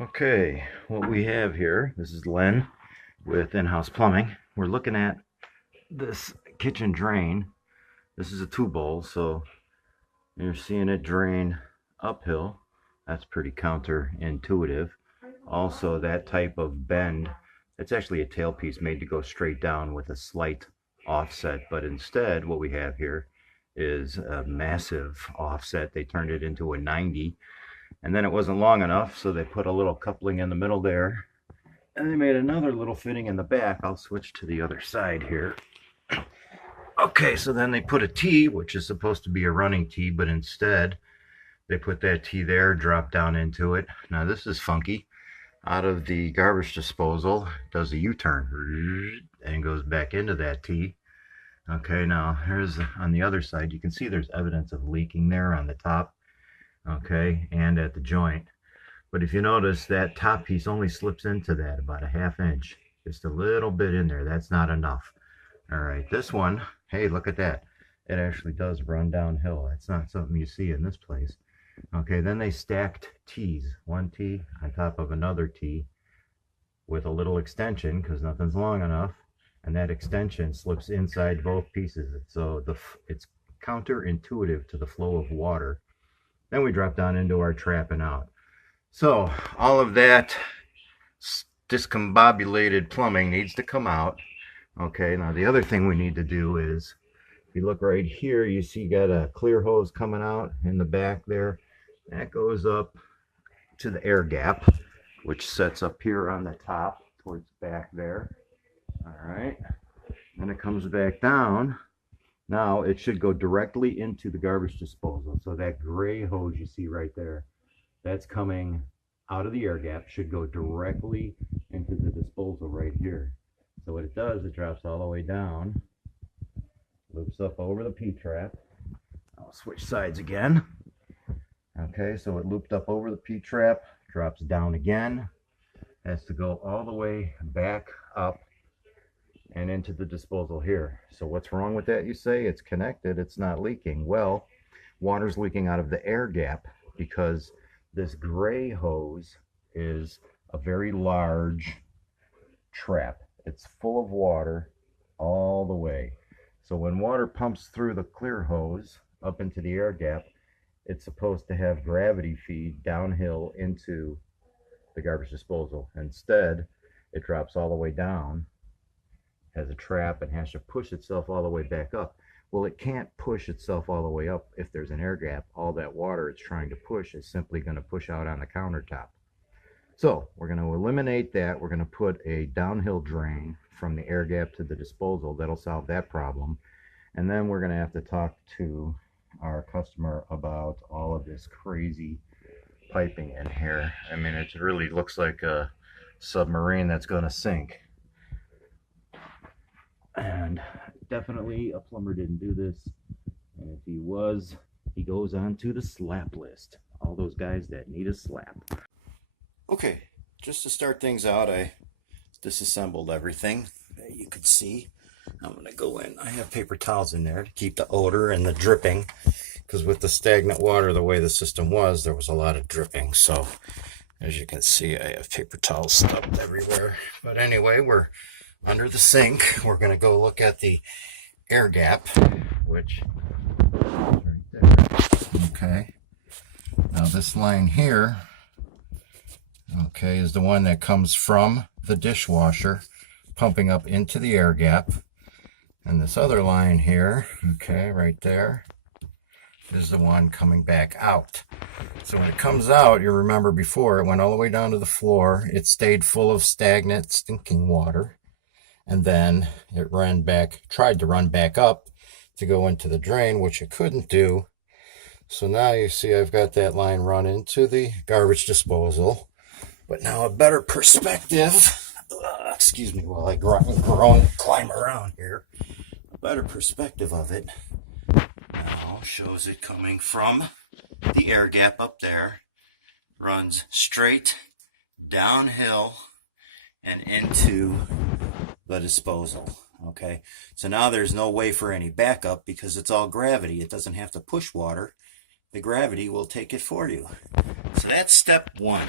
Okay, what we have here, this is Len with In-House Plumbing. We're looking at this kitchen drain. This is a 2-bowl, so you're seeing it drain uphill. That's pretty counterintuitive. Also, that type of bend, it's actually a tailpiece made to go straight down with a slight offset, but instead what we have here is a massive offset. They turned it into a 90. And then it wasn't long enough, so they put a little coupling in the middle there. And they made another little fitting in the back. I'll switch to the other side here. Okay, so then they put a T, which is supposed to be a running T, but instead they put that T there, drop down into it. Now this is funky. Out of the garbage disposal, it does a U-turn and goes back into that T. Okay, now here's on the other side, you can see there's evidence of leaking there on the top. Okay, and at the joint. But if you notice, that top piece only slips into that about a ½ inch, just a little bit in there. That's not enough. All right, this one, hey, look at that. It actually does run downhill. That's not something you see in this place. Okay, then they stacked T's, one T on top of another T with a little extension because nothing's long enough, and that extension slips inside both pieces. So it's counterintuitive to the flow of water. Then we drop down into our trap and out. So all of that discombobulated plumbing needs to come out. Okay, now the other thing we need to do is, if you look right here, you see you got a clear hose coming out in the back there. That goes up to the air gap, which sets up here on the top towards the back there. All right, then it comes back down. Now it should go directly into the garbage disposal. So that gray hose you see right there, that's coming out of the air gap, should go directly into the disposal right here. So what it does, it drops all the way down, loops up over the P-trap. I'll switch sides again. Okay, so it looped up over the P-trap, drops down again, has to go all the way back up and into the disposal here. So what's wrong with that, you say? It's connected, it's not leaking. Well, water's leaking out of the air gap because this gray hose is a very large trap. It's full of water all the way. So when water pumps through the clear hose up into the air gap, it's supposed to have gravity feed downhill into the garbage disposal. Instead, it drops all the way down, has a trap, and has to push itself all the way back up. Well, it can't push itself all the way up if there's an air gap. All that water it's trying to push is simply going to push out on the countertop. So we're going to eliminate that. We're going to put a downhill drain from the air gap to the disposal. That'll solve that problem. And then we're going to have to talk to our customer about all of this crazy piping in here. I mean, it really looks like a submarine that's going to sink. And definitely a plumber didn't do this, and if he was, he goes on to the slap list. All those guys that need a slap. Okay, just to start things out, I disassembled everything that you could see. I'm going to go in. I have paper towels in there to keep the odor and the dripping, because with the stagnant water the way the system was, there was a lot of dripping. So as you can see, I have paper towels stuffed everywhere. But anyway, we're under the sink. We're going to go look at the air gap, which is right there. Okay. Now this line here, okay, is the one that comes from the dishwasher pumping up into the air gap. And this other line here, okay, right there, is the one coming back out. So when it comes out, you remember before, it went all the way down to the floor. It stayed full of stagnant, stinking water. And then it tried to run back up to go into the drain, which it couldn't do. So now you see I've got that line run into the garbage disposal. But now a better perspective, excuse me while I climb around here. A better perspective of it now shows it coming from the air gap up there, runs straight downhill and into the disposal. Okay, so now there's no way for any backup because it's all gravity. It doesn't have to push water. The gravity will take it for you. So that's step one.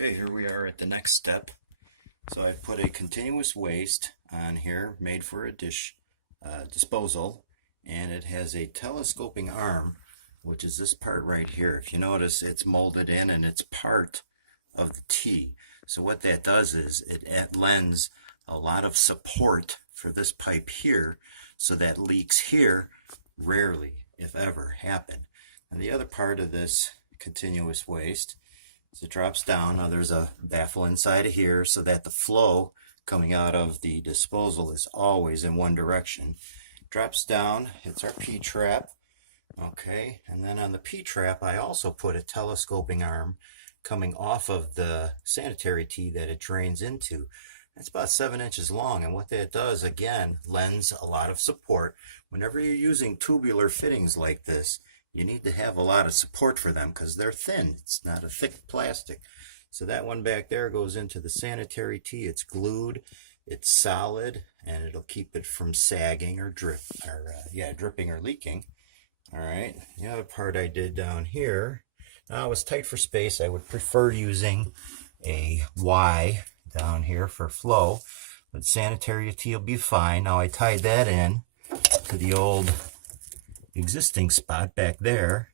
Okay, here we are at the next step. So I've put a continuous waste on here made for a disposal, and it has a telescoping arm, which is this part right here. If you notice, it's molded in and it's part of the T. So what that does is it lends a lot of support for this pipe here, so that leaks here rarely, if ever, happen. And the other part of this continuous waste is it drops down. Now there's a baffle inside of here so that the flow coming out of the disposal is always in one direction. Drops down, hits our P-trap. Okay, and then on the P-trap I also put a telescoping arm coming off of the sanitary tee that it drains into. It's about 7 inches long, and what that does, again, lends a lot of support. Whenever you're using tubular fittings like this, you need to have a lot of support for them because they're thin. It's not a thick plastic. So that one back there goes into the sanitary tee. It's glued, it's solid, and it'll keep it from sagging or dripping or leaking. All right, the other part I did down here, now it was tight for space. I would prefer using a Y down here for flow, but sanitary tee will be fine. Now I tied that in to the old existing spot back there,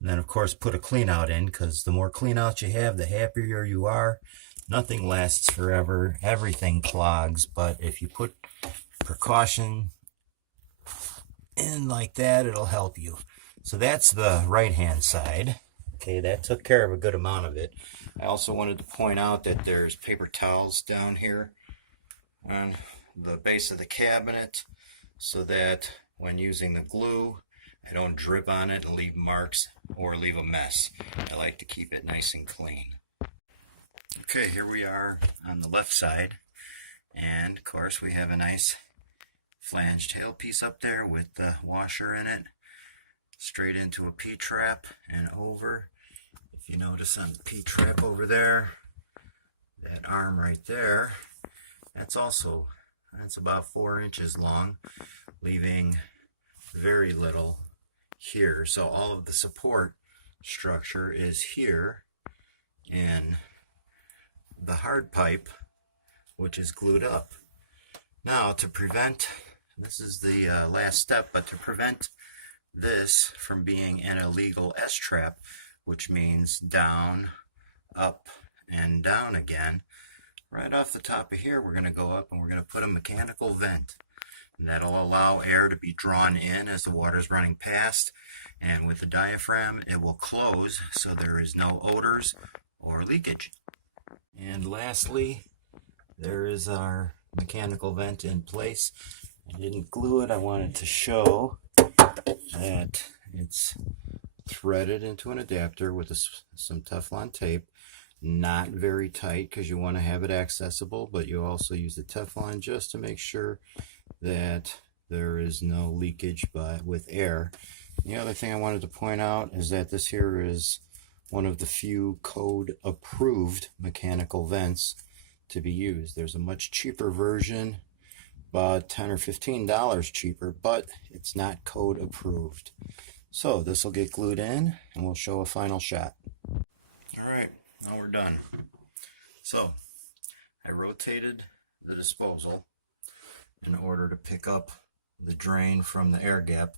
and then of course put a clean out in, because the more clean out you have, the happier you are. Nothing lasts forever, everything clogs, but if you put precaution in like that, it'll help you. So that's the right hand side. Okay, that took care of a good amount of it. I also wanted to point out that there's paper towels down here on the base of the cabinet, so that when using the glue, I don't drip on it and leave marks or leave a mess. I like to keep it nice and clean. Okay, here we are on the left side, and of course we have a nice flange tailpiece up there with the washer in it, straight into a P-trap and over. If you notice on the P-trap over there, that arm right there, that's about 4 inches long, leaving very little here. So all of the support structure is here in the hard pipe, which is glued up. Now to prevent, this is the last step, but to prevent this from being an illegal S-trap, which means down, up, and down again, right off the top of here we're going to go up and we're going to put a mechanical vent. And that'll allow air to be drawn in as the water is running past, and with the diaphragm it will close so there is no odors or leakage. And lastly, there is our mechanical vent in place. I didn't glue it. I wanted to show that it's threaded into an adapter with some Teflon tape. Not very tight because you want to have it accessible, but you also use the Teflon just to make sure that there is no leakage with air. The other thing I wanted to point out is that this here is one of the few code approved mechanical vents to be used. There's a much cheaper version, about $10 or $15 cheaper, but it's not code approved. So this will get glued in and we'll show a final shot. Alright, now we're done. So I rotated the disposal in order to pick up the drain from the air gap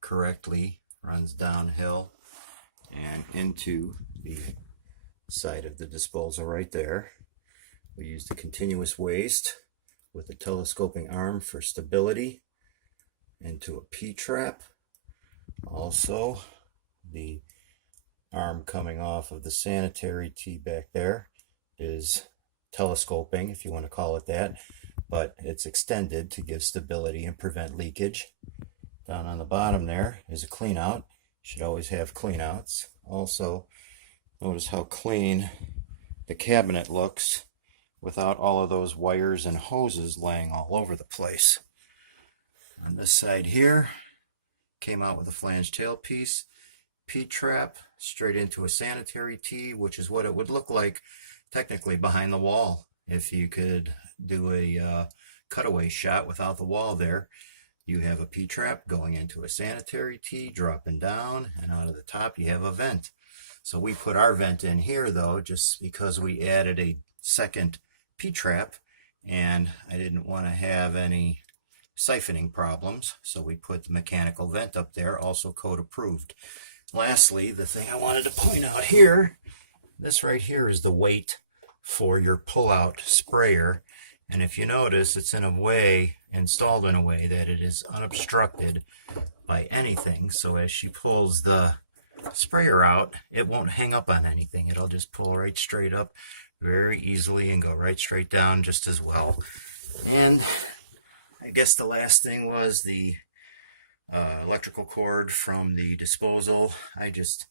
correctly. Runs downhill and into the side of the disposal right there. We used the continuous waste with a telescoping arm for stability into a P-trap. Also, the arm coming off of the sanitary tee back there is telescoping, if you want to call it that, but it's extended to give stability and prevent leakage. Down on the bottom there is a clean out. Should always have clean outs. Also, notice how clean the cabinet looks without all of those wires and hoses laying all over the place. On this side here, came out with a flange tailpiece, P-trap, straight into a sanitary tee, which is what it would look like technically behind the wall. If you could do a cutaway shot without the wall there, you have a P-trap going into a sanitary tee, dropping down, and out of the top you have a vent. So we put our vent in here though, just because we added a second P-trap, and I didn't want to have any siphoning problems, so we put the mechanical vent up there, also code approved. Lastly, the thing I wanted to point out here, this right here is the weight for your pull-out sprayer, and if you notice, it's installed in a way that it is unobstructed by anything. So as she pulls the sprayer out, it won't hang up on anything. It'll just pull right straight up very easily and go right straight down just as well. And I guess the last thing was the electrical cord from the disposal. I just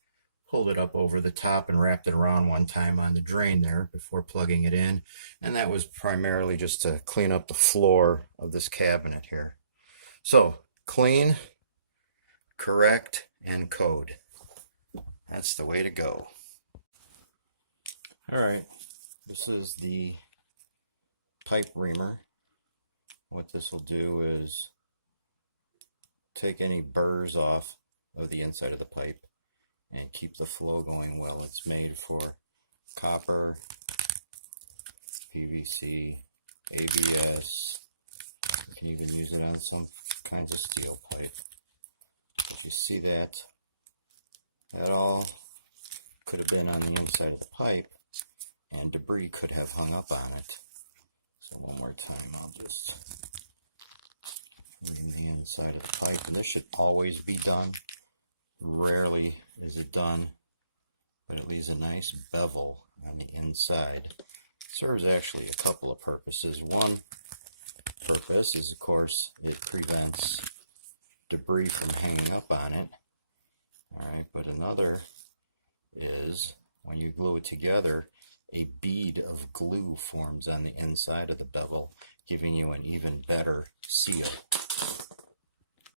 pulled it up over the top and wrapped it around one time on the drain there before plugging it in, and that was primarily just to clean up the floor of this cabinet here. So clean, correct, and code. That's the way to go. Alright, this is the pipe reamer. What this will do is take any burrs off of the inside of the pipe and keep the flow going well. It's made for copper, PVC, ABS. You can even use it on some kinds of steel pipe. If you see that, that all could have been on the inside of the pipe, and debris could have hung up on it. So one more time, I'll just clean the inside of the pipe, and this should always be done. Rarely is it done, but it leaves a nice bevel on the inside. It serves actually a couple of purposes. One purpose is, of course, it prevents debris from hanging up on it. Alright, but another is when you glue it together, a bead of glue forms on the inside of the bevel, giving you an even better seal.